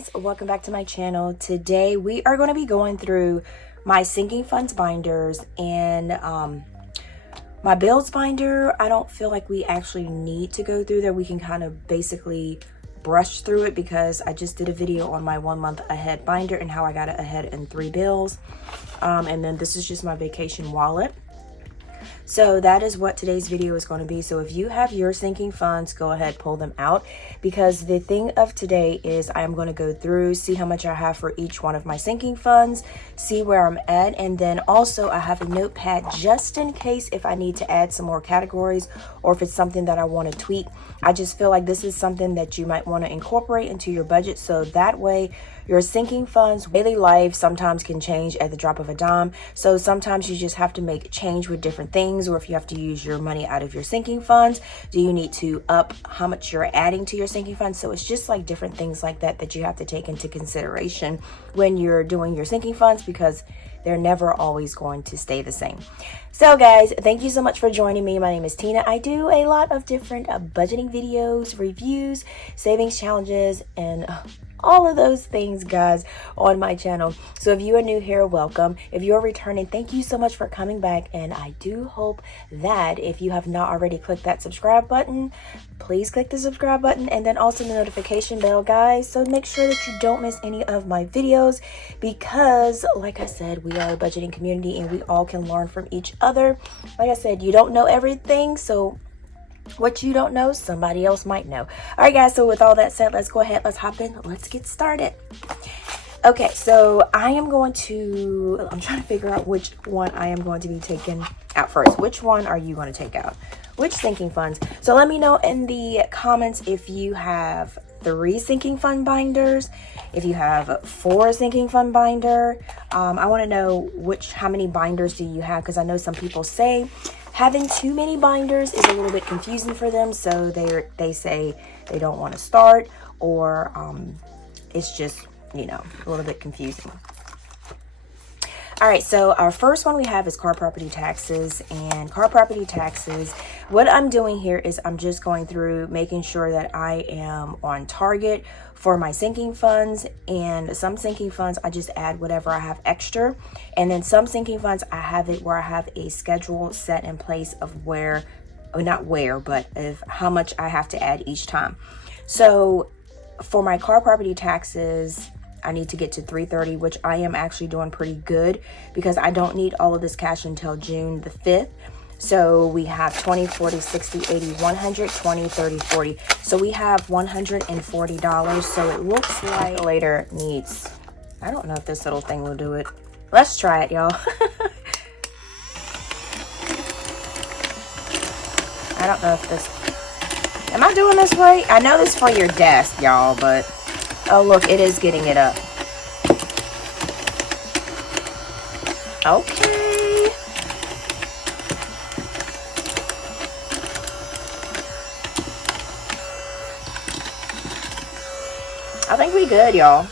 guys, welcome back to my channel. Today we are going to be going through my sinking funds binders and my bills binder. I don't feel like we actually need to go through there. We can kind of basically brush through it because I just did a video on my 1 month ahead binder and how I got it ahead in 3 bills. And then this is just my vacation wallet. So that is what today's video is going to be. So if you have your sinking funds, go ahead, pull them out, because the thing of today is I am going to go through, see how much I have for each one of my sinking funds, see where I'm at, and then also I have a notepad just in case if I need to add some more categories or if it's something that I want to tweak. I just feel like this is something that you might want to incorporate into your budget, so that way your sinking funds, daily life sometimes can change at the drop of a dime. So sometimes you just have to make a change with different things, or if you have to use your money out of your sinking funds, do you need to up how much you're adding to your sinking funds? So it's just like different things like that that you have to take into consideration when you're doing your sinking funds, because they're never always going to stay the same. So guys, thank you so much for joining me. My name is Tina. I do a lot of different budgeting videos, reviews, savings challenges, and all of those things, guys, on my channel. So if you are new here, welcome. If you're returning, thank you so much for coming back. And I do hope that if you have not already clicked that subscribe button, please click the subscribe button and then also the notification bell, guys. So make sure that you don't miss any of my videos, because like I said, we are a budgeting community and we all can learn from each other. Like I said, you don't know everything, so what you don't know, somebody else might know. All right, guys, so with all that said, let's go ahead, let's hop in, let's get started. Okay, so I'm trying to figure out which one I am going to be taking out first. Which one are you going to take out? Which sinking funds? So let me know in the comments if you have 3 sinking fund binders, if you have 4 sinking fund binder. I want to know how many binders do you have, because I know some people say having too many binders is a little bit confusing for them, so they say they don't want to start, or it's just, you know, a little bit confusing. All right, so our first one we have is car property taxes. And car property taxes, what I'm doing here is I'm just going through making sure that I am on target for my sinking funds. And some sinking funds I just add whatever I have extra, and then some sinking funds I have it where I have a schedule set in place of of how much I have to add each time. So for my car property taxes, I need to get to $330, which I am actually doing pretty good because I don't need all of this cash until June the 5th. So we have 20, 40, 60, 80, 100, 20, 30, 40. So we have $140. So it looks like later needs, I don't know if this little thing will do it. Let's try it, y'all. I don't know if this, am I doing this right? I know this is for your desk, y'all, but oh, look, it is getting it up. Okay. I think we good, y'all.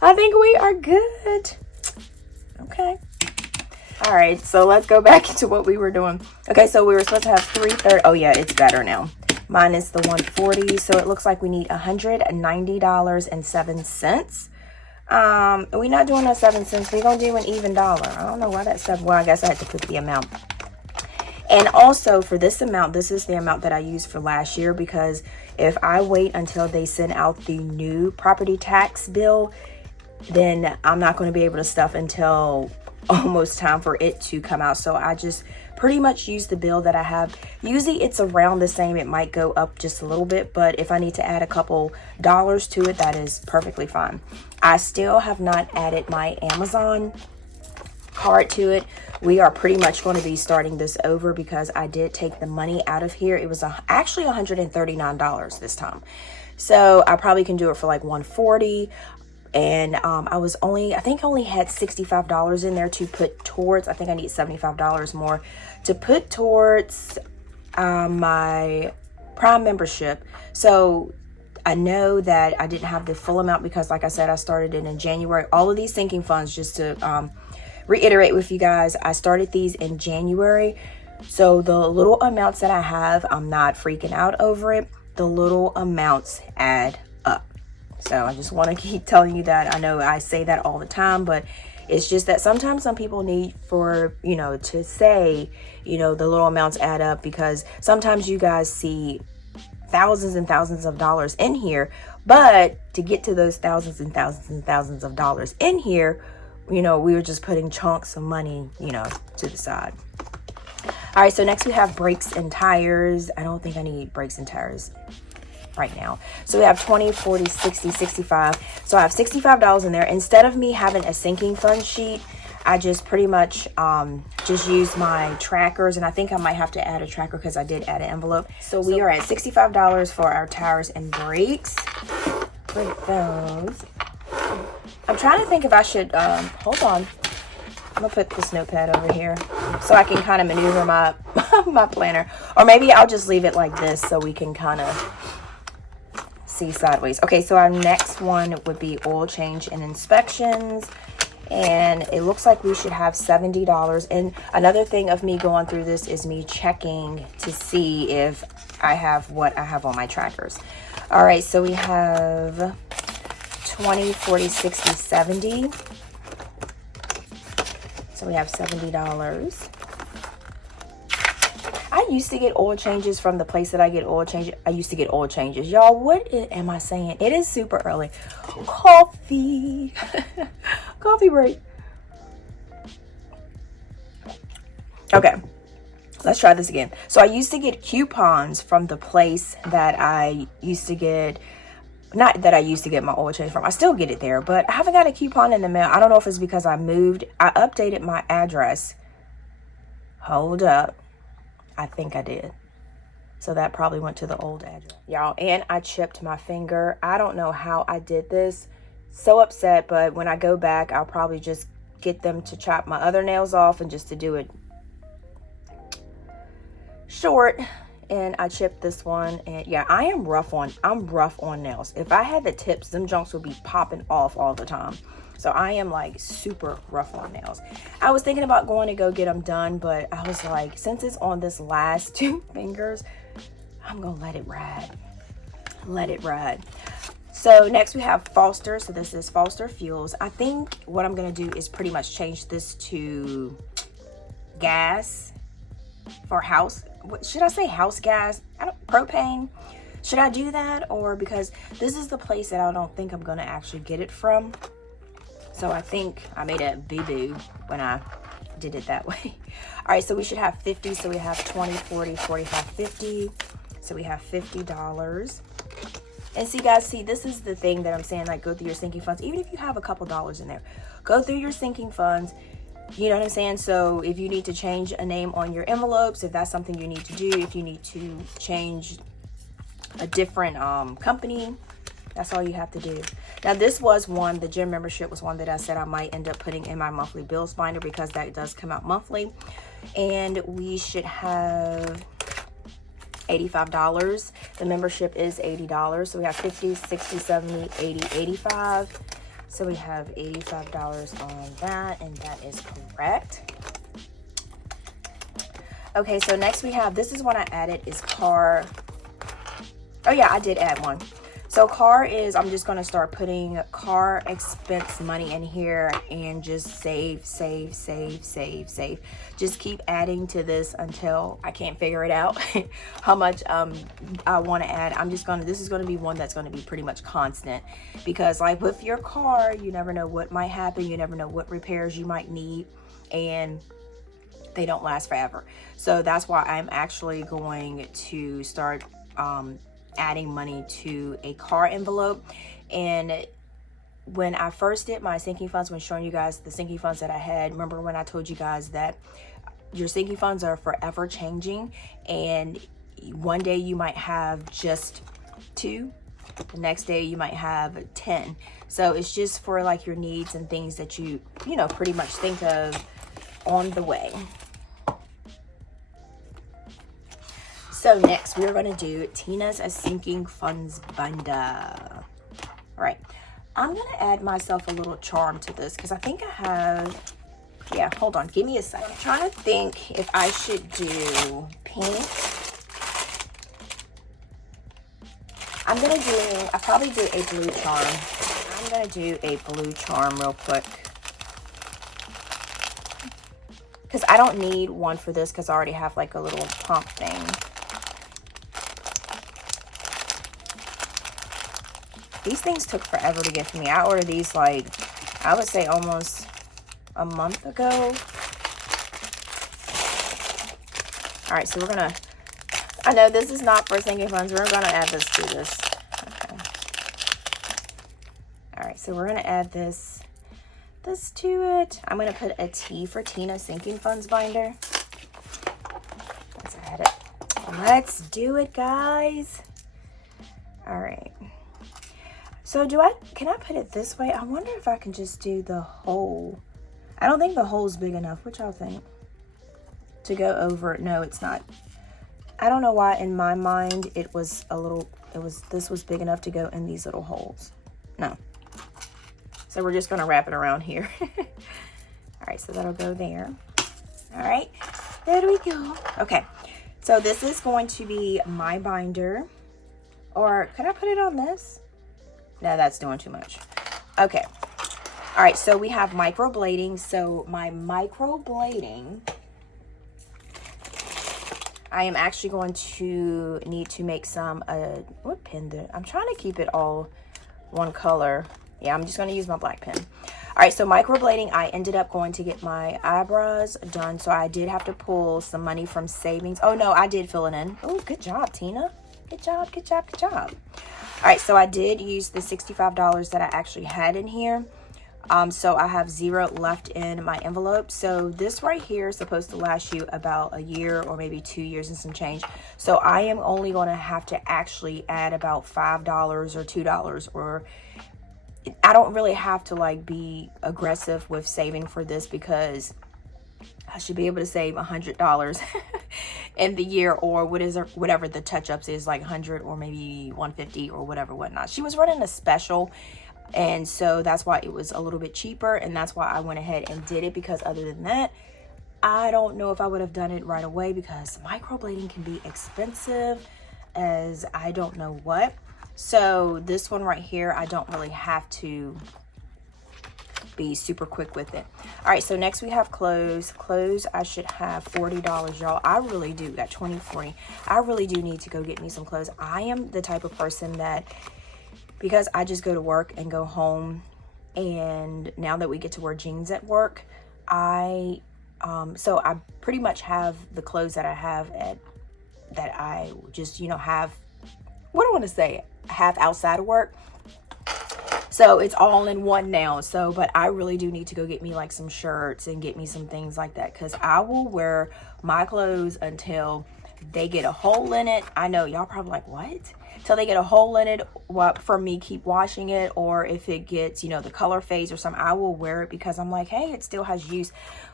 I think we are good. Okay. All right, so let's go back into what we were doing. Okay, so we were supposed to have $330. Oh, yeah, it's better now. Minus the 140, so it looks like we need $190.07. We're not doing no 7 cents. We're gonna do an even dollar. I don't know why that said. Well, I guess I had to put the amount. And also for this amount, this is the amount that I used for last year, because if I wait until they send out the new property tax bill, then I'm not going to be able to stuff until almost time for it to come out. So I just pretty much use the bill that I have. Usually it's around the same. It might go up just a little bit, but if I need to add a couple dollars to it, that is perfectly fine. I still have not added my Amazon card to it. We are pretty much going to be starting this over because I did take the money out of here. It was actually $139 this time. So I probably can do it for like $140. And I think I only had $65 in there to put towards, I think I need $75 more to put towards my Prime membership. So I know that I didn't have the full amount because, like I said, I started it in January. All of these sinking funds, just to reiterate with you guys, I started these in January. So the little amounts that I have, I'm not freaking out over it. The little amounts add up. So I just want to keep telling you that. I know I say that all the time, but it's just that sometimes some people need for, you know, to say, you know, the little amounts add up, because sometimes you guys see thousands and thousands of dollars in here, but to get to those thousands and thousands and thousands of dollars in here, you know, we were just putting chunks of money, you know, to the side. All right, so next we have brakes and tires. I don't think I need brakes and tires right now. So we have 20, 40, 60, 65. So I have $65 in there. Instead of me having a sinking fund sheet, I just pretty much just use my trackers, and I think I might have to add a tracker because I did add an envelope. So we are at $65 for our tires and brakes. Break those. I'm trying to think if I should, hold on. I'm gonna put this notepad over here so I can kind of maneuver my my planner, or maybe I'll just leave it like this so we can kind of see sideways. Okay, so our next one would be oil change and inspections, and it looks like we should have $70. And another thing of me going through this is me checking to see if I have what I have on my trackers. All right, so we have 20, 40, 60, 70. So we have $70. I used to get oil changes from the place that I get oil changes. I used to get oil changes. Y'all, am I saying? It is super early. Coffee. Coffee break. Okay. Let's try this again. So I used to get coupons from the place that I used to get. Not that I used to get my oil change from. I still get it there, but I haven't got a coupon in the mail. I don't know if it's because I moved. I updated my address. Hold up. I think I did. So that probably went to the old address. Y'all, and I chipped my finger. I don't know how I did this. So upset, but when I go back, I'll probably just get them to chop my other nails off and just to do it short. And I chipped this one, and yeah, I'm rough on nails. If I had the tips, them junks would be popping off all the time. So I am like super rough on nails. I was thinking about going to go get them done, but I was like, since it's on this last 2 fingers, I'm gonna let it ride. Let it ride. So next we have Foster. So this is Foster Fuels. I think what I'm gonna do is pretty much change this to gas for house. Should I say house gas? Propane. Should I do that? Or because this is the place that I don't think I'm gonna actually get it from. So I think I made a boo-boo when I did it that way. All right, so we should have 50. So we have 20, 40, 45, 50. So we have $50. And see, guys, see, this is the thing that I'm saying, like, go through your sinking funds. Even if you have a couple dollars in there, go through your sinking funds. You know what I'm saying? So if you need to change a name on your envelopes, if that's something you need to do, if you need to change a different company, that's all you have to do. Now, this was one, the gym membership was one that I said I might end up putting in my monthly bills binder because that does come out monthly. And we should have $85. The membership is $80. So we have 50, 60, 70, 80, 85. So we have $85 on that, and that is correct. Okay, so next we have, this is one I added, is car. Oh yeah, I did add one. So car is, I'm just gonna start putting car expense money in here and just save. Just keep adding to this until I can't figure it out how much I want to add. This is gonna be one that's gonna be pretty much constant, because like with your car, you never know what might happen. You never know what repairs you might need, and they don't last forever. So that's why I'm actually going to start adding money to a car envelope. And when I first did my sinking funds, when showing you guys the sinking funds that I had, remember when I told you guys that your sinking funds are forever changing, and one day you might have just 2, the next day you might have 10. So it's just for like your needs and things that you know, pretty much think of on the way. So next we're going to do Tina's sinking funds binder. All right, I'm going to add myself a little charm to this because I think I have, yeah, hold on, give me a second. I'm trying to think if I should do pink. I'll probably do a blue charm. I'm going to do a blue charm real quick. Because I don't need one for this because I already have like a little pump thing. These things took forever to get to me. I ordered these like, I would say almost a month ago. All right, so we're going to, I know this is not for sinking funds. We're going to add this to this. Okay. All right, so we're going to add this to it. I'm going to put a T for Tina sinking funds binder. Let's add it. Let's do it, guys. All right. So can I put it this way? I wonder if I can just do the hole. I don't think the hole's big enough. What y'all think? To go over it. No, it's not. I don't know why in my mind this was big enough to go in these little holes. No. So we're just going to wrap it around here. All right, so that'll go there. All right, there we go. Okay, so this is going to be my binder. Or could I put it on this? No, that's doing too much. Okay. All right, so we have microblading. So my microblading, I am actually going to need to make some, what pen did, I'm trying to keep it all one color. Yeah, I'm just going to use my black pen. All right, so microblading, I ended up going to get my eyebrows done. So I did have to pull some money from savings. Oh, no, I did fill it in. Oh, good job, Tina. Good job, good job, good job. All right, so I did use the $65 that I actually had in here. So I have $0 left in my envelope. So this right here is supposed to last you about a year or maybe 2 years and some change. So I am only going to have to actually add about $5 or $2, or I don't really have to like be aggressive with saving for this because I should be able to save $100 in the year, or whatever the touch-ups is, like 100 or maybe 150 or whatnot. She was running a special, and so that's why it was a little bit cheaper, and that's why I went ahead and did it, because other than that, I don't know if I would have done it right away, because microblading can be expensive as I don't know what. So this one right here, I don't really have to be super quick with it. All right, so next we have clothes. Clothes, I should have $40, y'all. I really do. Got 20, 40. I really do need to go get me some clothes. I am the type of person that, because I just go to work and go home, and now that we get to wear jeans at work, so I pretty much have the clothes that I have that I just, have, what do I want to say, have outside of work. So it's all in one now. So, but I really do need to go get me like some shirts and get me some things like that, because I will wear my clothes until they get a hole in it. I know y'all probably like, what? Till they get a hole in it, for me keep washing it, or if it gets, the color fades or something, I will wear it because I'm like, hey, it still has use.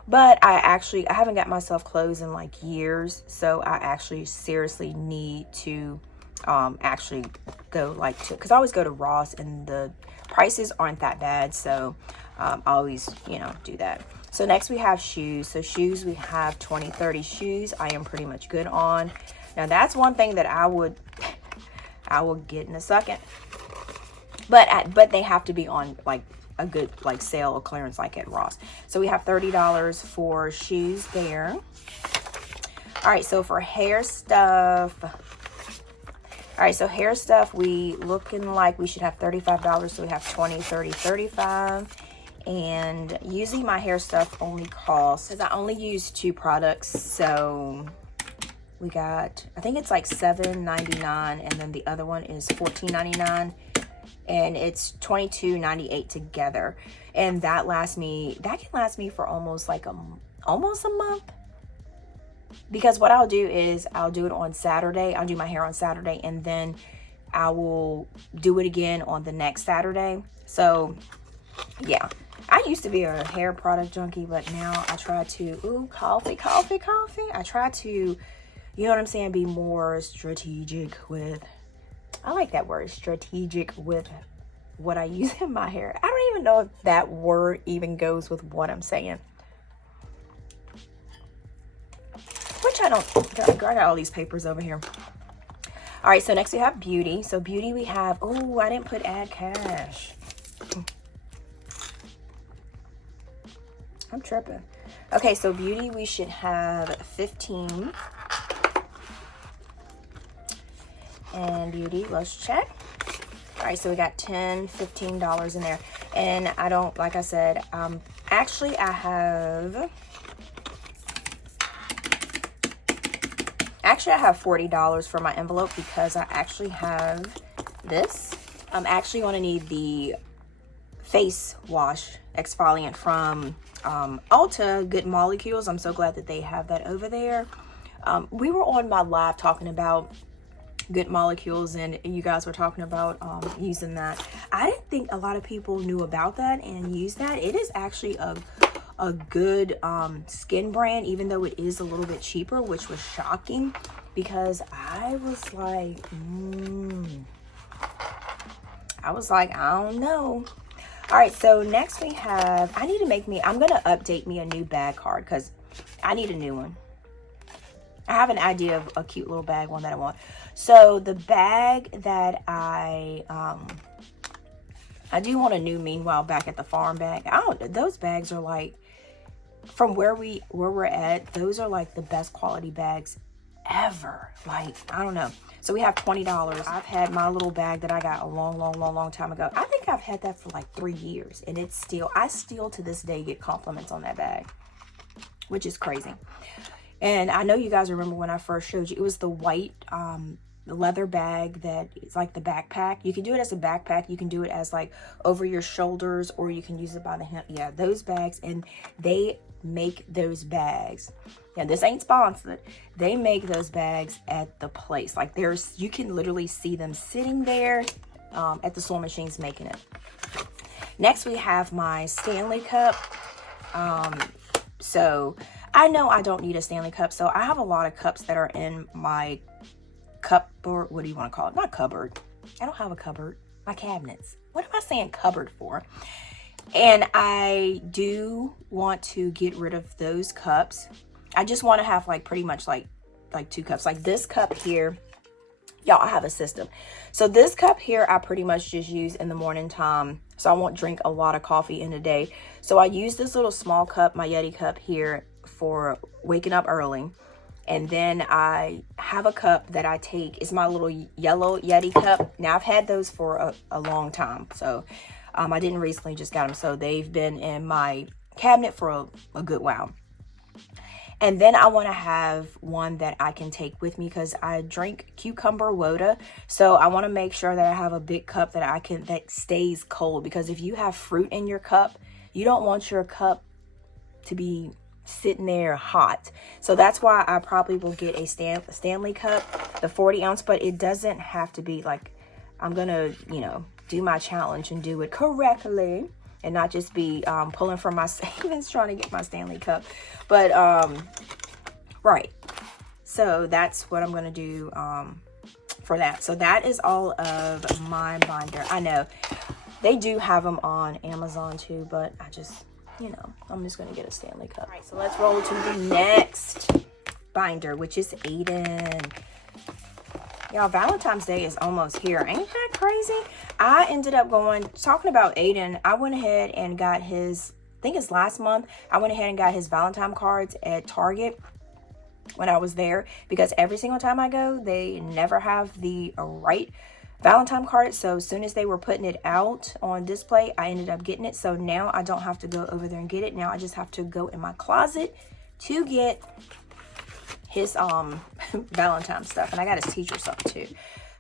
But I haven't got myself clothes in like years, so I actually seriously need to actually go because I always go to Ross and the prices aren't that bad, so I always do that. So next we have shoes. So shoes, we have 20, 30 shoes I am pretty much good on. Now that's one thing that I will get in a second, but they have to be on like a good sale or clearance like at Ross. So we have $30 for shoes there. All right, so for hair stuff, we looking like we should have $35. So we have 20, 30, 35. And usually my hair stuff only costs, because I only use 2 products. So we got, I think it's like $7.99, and then the other one is $14.99. And it's $22.98 together. And that can last me for almost a month. Because what I'll do is I'll do it on Saturday. I'll do my hair on Saturday, and then I will do it again on the next Saturday. So yeah, I used to be a hair product junkie, but now I try to, coffee. I try to, be more strategic with, I like that word, strategic with what I use in my hair. I don't even know if that word even goes with what I'm saying. Which I got all these papers over here. All right, so next we have beauty. So beauty we have, oh, I didn't put add cash. I'm tripping. Okay, so beauty we should have 15. And beauty, let's check. All right, so we got $10, $15 in there. And I don't, like I said, actually I have $40 for my envelope because I actually have this. I'm actually going to need the face wash exfoliant from 𝗗𝗓𝗗𝗘. I'm so glad that they have that over there. We were on my live talking about 𝗗𝗓𝗗𝗘, and you guys were talking about using that. I didn't think a lot of people knew about that and use that. It is actually a good skin brand, even though it is a little bit cheaper, which was shocking because I was like, I don't know. All right, so next we have, I'm gonna update me a new bag card because I need a new one. I have an idea of a cute little bag one that I want. So the bag that I do want a new Meanwhile Back at the Farm bag. Those bags are like, from where we're at, those are like the best quality bags ever. Like, I don't know. So we have $20. I've had my little bag that I got a long time ago. I think I've had that for like 3 years, and I still to this day get compliments on that bag, which is crazy. And I know you guys remember when I first showed you, it was the white leather bag that is like the backpack. You can do it as a backpack. You can do it as like over your shoulders, or you can use it by the hip. Yeah, those bags. And they make those bags. Yeah, this ain't sponsored. They make those bags at the place. Like you can literally see them sitting there at the sewing machines making it. Next, we have my Stanley cup. So I know I don't need a Stanley cup. So I have a lot of cups that are in my cupboard. What do you want to call it? Not cupboard. I don't have a cupboard. My cabinets. What am I saying cupboard for? And I do want to get rid of those cups. I just want to have like pretty much like 2 cups. Like this cup here. Y'all, I have a system. So this cup here, I pretty much just use in the morning time. So I won't drink a lot of coffee in a day. So I use this little small cup, my Yeti cup here, for waking up early. And then I have a cup that I take. It's my little yellow Yeti cup. Now I've had those for a long time. So I didn't recently just got them. So they've been in my cabinet for a good while. And then I want to have one that I can take with me because I drink 𝗗𝗓𝗗𝗘𝗧. So I want to make sure that I have a big cup that stays cold, because if you have fruit in your cup, you don't want your cup to be sitting there hot. So that's why I probably will get a Stanley cup, the 40 ounce, but it doesn't have to be like, I'm gonna, do my challenge and do it correctly and not just be pulling from my savings trying to get my Stanley cup. But right, so that's what I'm gonna do for that. So that is all of my binder. I know they do have them on Amazon too, but I just, I'm just gonna get a Stanley cup. All right, so let's roll to the next binder, which is Aiden. Y'all, Valentine's Day is almost here. Ain't that crazy? I ended up talking about Aiden, I went ahead and got his, I think it's last month, I went ahead and got his Valentine cards at Target when I was there, because every single time I go, they never have the right Valentine card. So as soon as they were putting it out on display, I ended up getting it. So now I don't have to go over there and get it. Now I just have to go in my closet to get his Valentine stuff. And I got his teacher stuff too.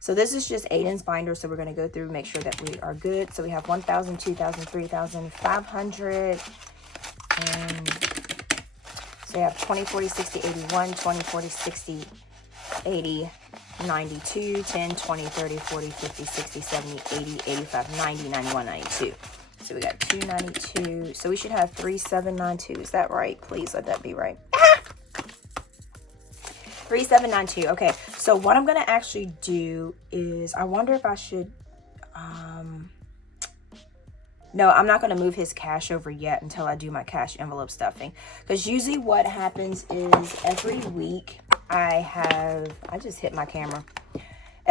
So this is just Aiden's binder. So we're going to go through, make sure that we are good. So we have 1,000, 2,000, 3,000, 500. And so we have 20, 40, 60, 81, 20, 40, 60, 80, 92, 10, 20, 30, 40, 50, 60, 70, 80, 85, 90, 91, 92. So we got 292. So we should have 3792. Is that right? Please let that be right. 3792. Okay, so what I'm gonna actually do is, I wonder if I should no, I'm not gonna move his cash over yet until I do my cash envelope stuffing, because usually what happens is every week I just hit my camera.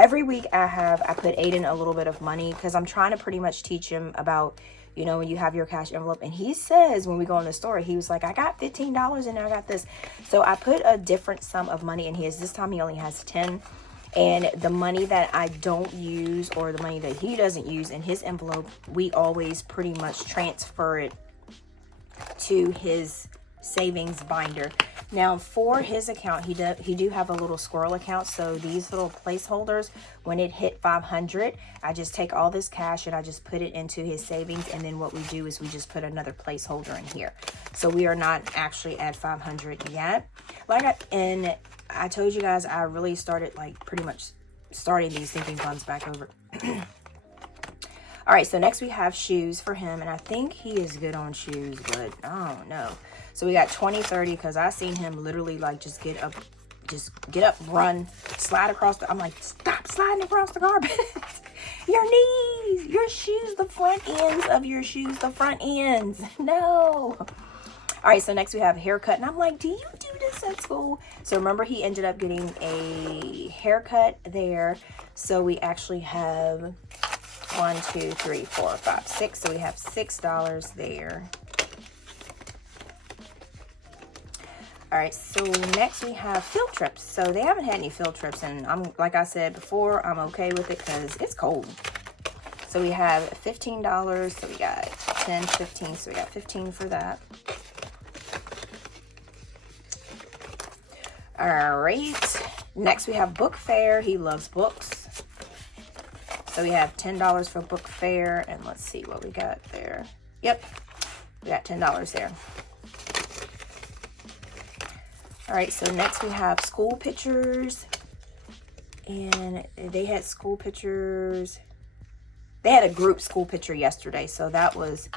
every week I put Aiden a little bit of money because I'm trying to pretty much teach him about, you know, when you have your cash envelope. And he says when we go in the store, he was like, I got $15 and I got this. So I put a different sum of money in his. This time he only has 10. And the money that I don't use, or the money that he doesn't use in his envelope, we always pretty much transfer it to his savings binder. Now for his account, he do have a little squirrel account. So these little placeholders, when it hit 500, I just take all this cash and I just put it into his savings. And then what we do is we just put another placeholder in here. So we are not actually at 500 yet. And I told you guys I really started like pretty much starting these sinking funds back over. All right, so next we have shoes for him, and I think he is good on shoes, but I don't know. So we got 20, 30, because I seen him literally like just get up, run, slide across the, I'm like, stop sliding across the carpet. Your knees, your shoes, the front ends of your shoes, the front ends. No. All right, so next we have haircut, and I'm like, do you do this at school? So remember, he ended up getting a haircut there. So we actually have 1, 2, 3, 4, 5, 6. So we have $6 there. All right, so next we have field trips. So they haven't had any field trips, and like I said before, I'm okay with it because it's cold. So we have $15. So we got 10, 15. So we got 15 for that. All right, next we have book fair. He loves books. So we have $10 for book fair, and let's see what we got there. Yep, we got $10 there. All right, so next we have school pictures, and they had school pictures. They had a group school picture yesterday, so that was,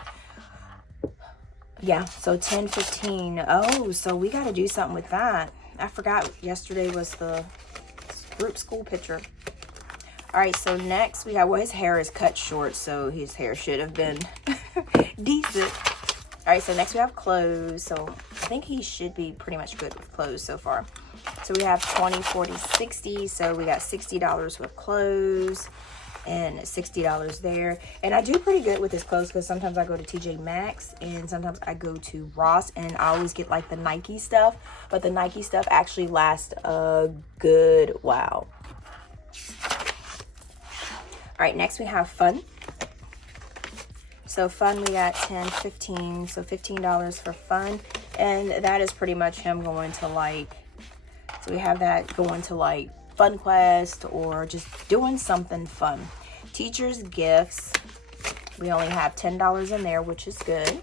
yeah, so 10, 15. Oh, so we got to do something with that. I forgot yesterday was the group school picture. All right, so next we have, well, his hair is cut short, so his hair should have been decent. All right, so next we have clothes. So I think he should be pretty much good with clothes so far. So we have 20, 40, 60. So we got $60 with clothes and $60 there. And I do pretty good with his clothes because sometimes I go to TJ Maxx and sometimes I go to Ross, and I always get like the Nike stuff. But the Nike stuff actually lasts a good while. All right, next we have fun. So fun, we got 10, 15, so $15 for fun. And that is pretty much him going to like, so we have that going to like Fun Quest or just doing something fun. Teachers gifts, we only have $10 in there, which is good.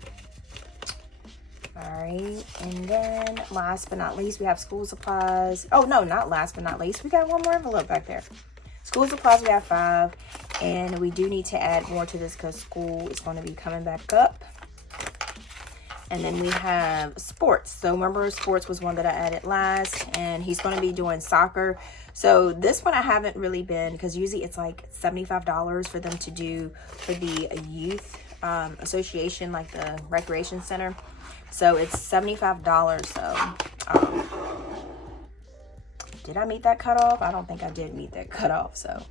All right, and then last but not least, we have school supplies. Oh no, not last but not least, we got one more envelope back there. School supplies, we have 5, and we do need to add more to this because school is going to be coming back up. And then we have sports. So remember, sports was one that I added last, and he's going to be doing soccer. So this one I haven't really been, because usually it's like $75 for them to do for the youth association, like the recreation center. So it's $75. So did I meet that cutoff? I don't think I did meet that cutoff. So,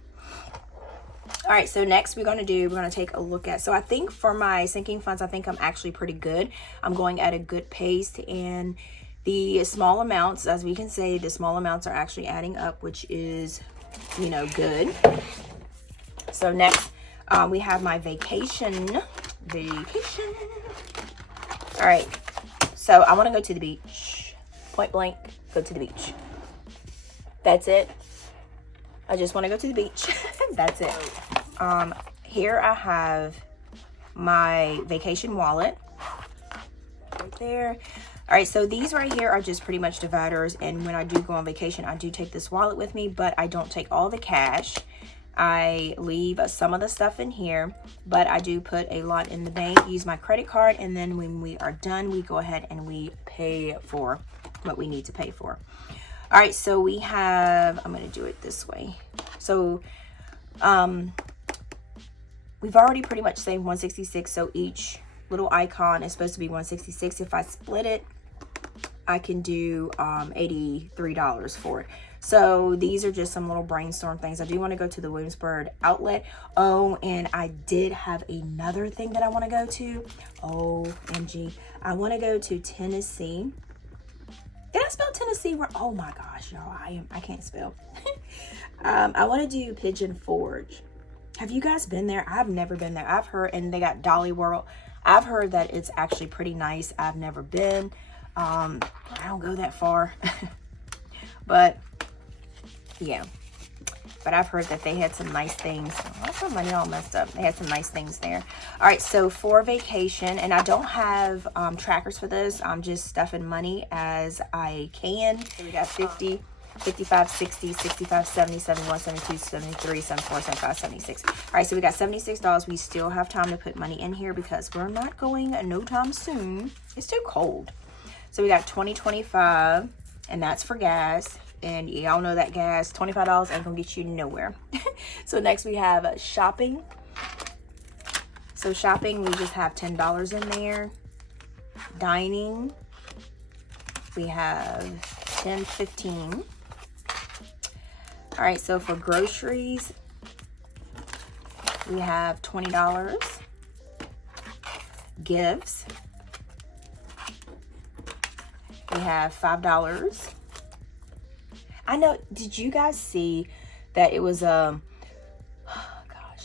all right. So next we're going to take a look at, so I think for my sinking funds, I think I'm actually pretty good. I'm going at a good pace, and the small amounts, as we can say, the small amounts are actually adding up, which is, you know, good. So next we have my vacation. All right. So I want to go to the beach, point blank, go to the beach. That's it. I just want to go to the beach. That's it. Here I have my vacation wallet right there. All right, so these right here are just pretty much dividers, and when I do go on vacation, I do take this wallet with me, but I don't take all the cash. I leave some of the stuff in here, but I do put a lot in the bank, use my credit card, and then when we are done, we go ahead and we pay for what we need to pay for. All right, so we have, I'm going to do it this way. So we've already pretty much saved 166. So each little icon is supposed to be 166. If I split it, I can do $83 for it. So these are just some little brainstorm things. I do want to go to the Williamsburg outlet. Oh, and I did have another thing that I want to go to. OMG. I want to go to Tennessee. Did I spell Tennessee? Oh my gosh, y'all. I can't spell. I want to do Pigeon Forge. Have you guys been there? I've never been there. I've heard, and they got Dolly World. I've heard that it's actually pretty nice. I've never been. I don't go that far. But yeah, but I've heard that they had some nice things. That's my money all messed up. They had some nice things there. All right, so for vacation, and I don't have trackers for this. I'm just stuffing money as I can. So we got 50, 55, 60, 65, 70, 71, 72, 73, 74, 75, 76. All right, so we got $76. We still have time to put money in here because we're not going no time soon. It's too cold. So we got 20, 25, and that's for gas. And y'all know that gas, $25 ain't gonna get you nowhere. So next we have shopping. So shopping, we just have $10 in there. Dining, we have 10, 15. All right, so for groceries, we have $20. Gifts, we have $5. I know, did you guys see that it was a,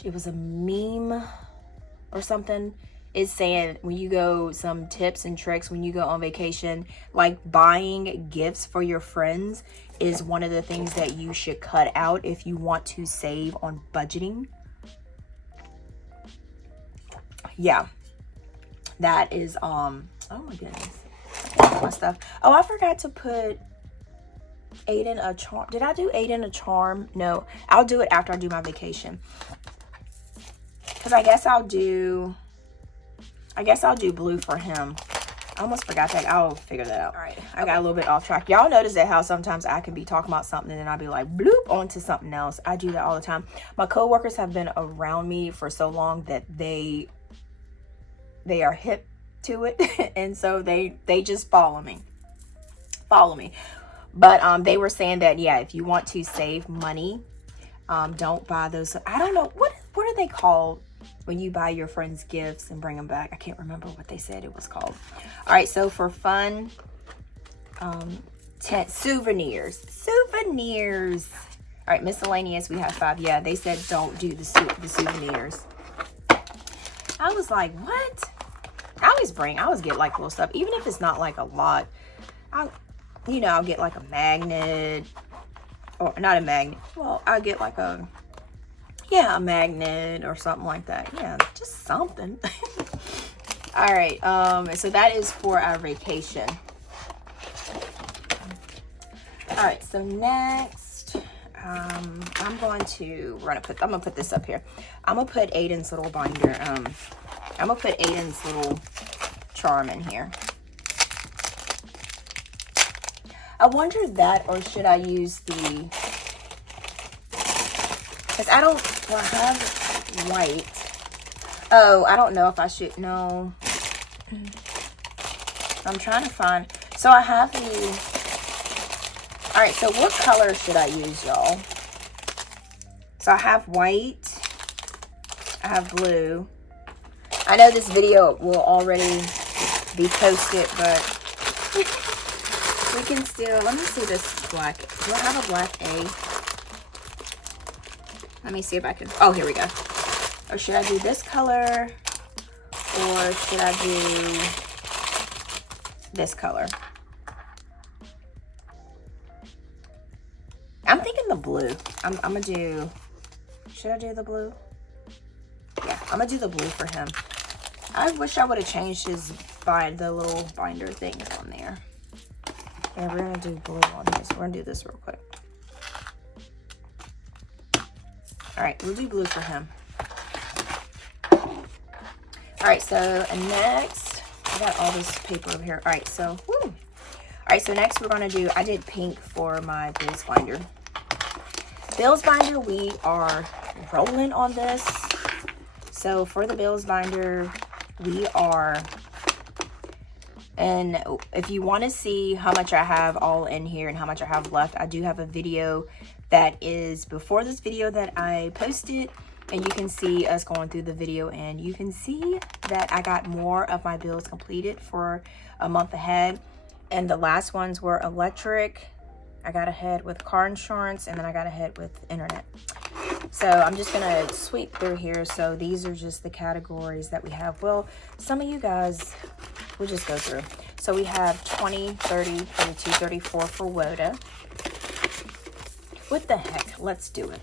it was a meme or something? It's saying when you go, some tips and tricks when you go on vacation, like buying gifts for your friends is one of the things that you should cut out if you want to save on budgeting. Yeah, that is, oh my goodness. I can't put my stuff. Oh, I forgot to put Aiden a charm. Did I do Aiden a charm? No, I'll do it after I do my vacation. Because I guess I'll do blue for him. I almost forgot that. I'll figure that out. All right, I got a little bit off track. Y'all notice that how sometimes I can be talking about something and then I'll be like bloop onto something else. I do that all the time. My coworkers have been around me for so long that they are hip to it. And so they just follow me. But they were saying that, yeah, if you want to save money, don't buy those. I don't know. What are they called when you buy your friends gifts and bring them back? I can't remember what they said it was called. All right, so for fun, souvenirs. All right, miscellaneous, we have 5. Yeah, they said don't do the souvenirs. I was like, what? I always get like little stuff, even if it's not like a lot. I'll get like a magnet, or not a magnet. Well, I'll get like a magnet or something like that. Yeah, just something. All right, so that is for our vacation. All right, so next, I'm gonna put this up here. I'm gonna put Aiden's little binder. I'm gonna put Aiden's little charm in here. I wonder that, or should I use the, because I have white. Oh, I don't know if I should, no. I'm trying to find, so I have the, all right, so what color should I use, y'all? So I have white, I have blue. I know this video will already be posted, but we can still, let me see this black. Do I have a black A? Let me see if I can, oh, here we go. Or should I do this color? Or should I do this color? I'm thinking the blue. I'm gonna do, should I do the blue? Yeah, I'm gonna do the blue for him. I wish I would have changed the little binder things on there. Yeah, we're gonna do blue on this. We're gonna do this real quick. All right, we'll do blue for him. All right, so next, I got all this paper over here. All right, so, woo. All right, so next we're gonna do, I did pink for my Bills binder. Bills binder, we are rolling on this. So for the Bills binder, we are And if you want to see how much I have all in here and how much I have left, I do have a video that is before this video that I posted, and you can see us going through the video, and you can see that I got more of my bills completed for a month ahead. And the last ones were electric, I got ahead with car insurance, and then I got ahead with internet. So I'm just gonna sweep through here. So these are just the categories that we have. Well, some of you guys, we'll just go through. So we have 20, 30, 32, 34 for WODA. What the heck? Let's do it.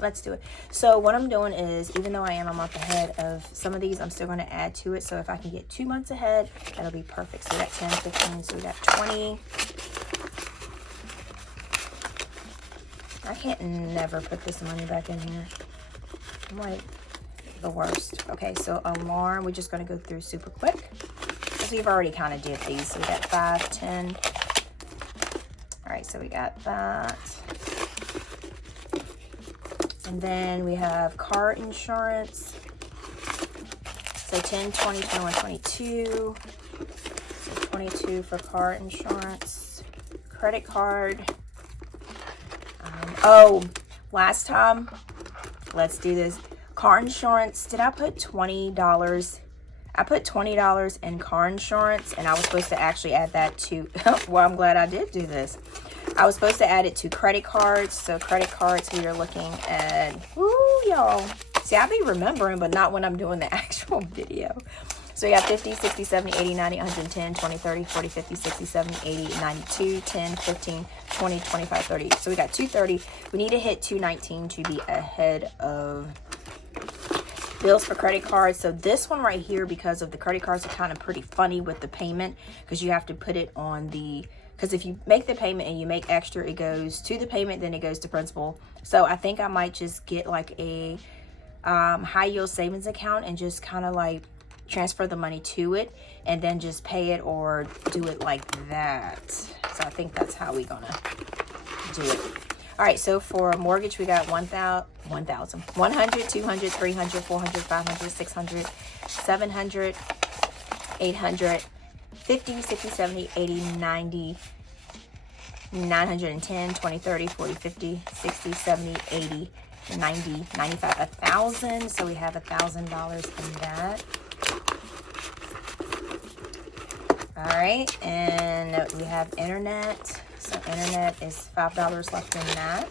Let's do it. So what I'm doing is, even though I am a month ahead of some of these, I'm still going to add to it. So if I can get 2 months ahead, that'll be perfect. So we got 10, 15, so we got 20. I can't never put this money back in here. I'm like the worst. Okay, so alarm, we're just going to go through super quick, because we've already kind of did these. So we got 5, 10. All right, so we got that. And then we have car insurance. So 10, 20, 21, 22. So 22 for car insurance. Credit card. Oh, last time, let's do this. Car insurance, did I put $20? I put $20 in car insurance, and I was supposed to actually add that to, well, I'm glad I did do this. I was supposed to add it to credit cards. So credit cards, we are looking at, woo, y'all. See, I be remembering, but not when I'm doing the actual video. So we got 50, 60, 70, 80, 90, 110, 20, 30, 40, 50, 60, 70, 80, 92, 10, 15, 20, 25, 30. So we got 230. We need to hit 219 to be ahead of bills for credit cards. So this one right here, because of the credit cards, are kind of pretty funny with the payment, because you have to put it on the, because if you make the payment and you make extra, it goes to the payment, then it goes to principal. So I think I might just get like a high yield savings account and just kind of like transfer the money to it and then just pay it, or do it like that. So I think that's how we're gonna do it. All right, so for a mortgage, we got 100, 200, 300, 400, 500, 600, 700, 800, 50, 60, 70, 80, 90, 910, 20, 30, 40, 50, 60, 70, 80, 90, 95, 1,000. So we have $1,000 in that. All right, and we have internet. So internet is $5 left in that.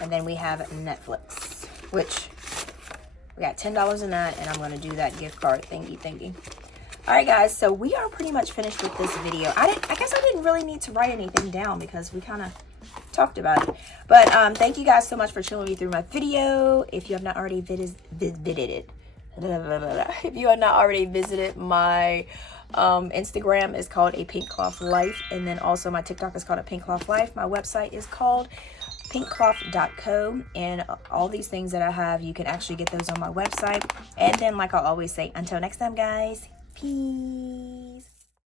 And then we have Netflix, which we got $10 in that, and I'm going to do that gift card thingy. All right, guys, so we are pretty much finished with this video. I guess I didn't really need to write anything down because we kind of talked about it. But thank you guys so much for chilling me through my video. If you have not already if you have not already visited my Instagram, is called APinkeClothlife, and then also my TikTok is called APinkeClothlife. My website is called 𝗗𝗜𝗏𝗃𝗏, and all these things that I have, you can actually get those on my website. And then, like I always say, until next time, guys, peace.